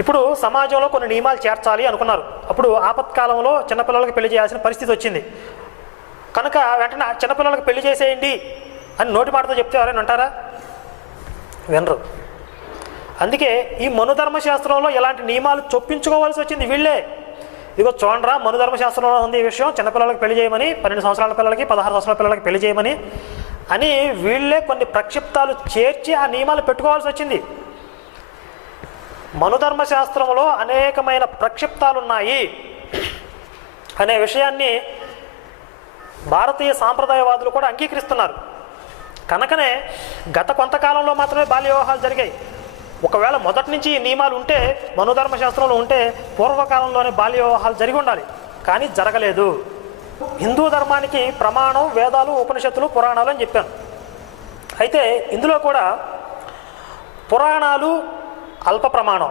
ఇప్పుడు సమాజంలో కొన్ని నియమాలు చేర్చాలి అనుకున్నారు. అప్పుడు ఆపత్కాలంలో చిన్నపిల్లలకి పెళ్లి చేయాల్సిన పరిస్థితి వచ్చింది కనుక వెంటనే చిన్నపిల్లలకి పెళ్లి చేసేయండి అని నోటి మాటతో చెప్తే ఎవరైనా అంటారా? వినరు. అందుకే ఈ మనుధర్మశాస్త్రంలో ఇలాంటి నియమాలు చొప్పించుకోవాల్సి వచ్చింది వీళ్ళే. ఇదిగో చూడరా, మనుధర్మశాస్త్రంలో ఉంది ఈ విషయం, చిన్నపిల్లలకి పెళ్లి చేయమని, 12 సంవత్సరాల పిల్లలకి 16 సంవత్సరాల పిల్లలకి పెళ్లి చేయమని అని వీళ్ళే కొన్ని ప్రక్షిప్తాలు చేర్చి ఆ నియమాలు పెట్టుకోవాల్సి వచ్చింది. మనుధర్మశాస్త్రంలో అనేకమైన ప్రక్షిప్తాలు ఉన్నాయి అనే విషయాన్ని భారతీయ సాంప్రదాయవాదులు కూడా అంగీకరిస్తున్నారు. కనుకనే గత కొంతకాలంలో మాత్రమే బాల్య వివాహాలు జరిగాయి. ఒకవేళ మొదటి నుంచి ఈ నియమాలు ఉంటే, మనుధర్మశాస్త్రంలో ఉంటే పూర్వకాలంలోనే బాల్య వివాహాలు జరిగి ఉండాలి, కానీ జరగలేదు. హిందూ ధర్మానికి ప్రమాణం వేదాలు, ఉపనిషత్తులు, పురాణాలు అని చెప్పాను. అయితే ఇందులో కూడా పురాణాలు అల్ప ప్రమాణం,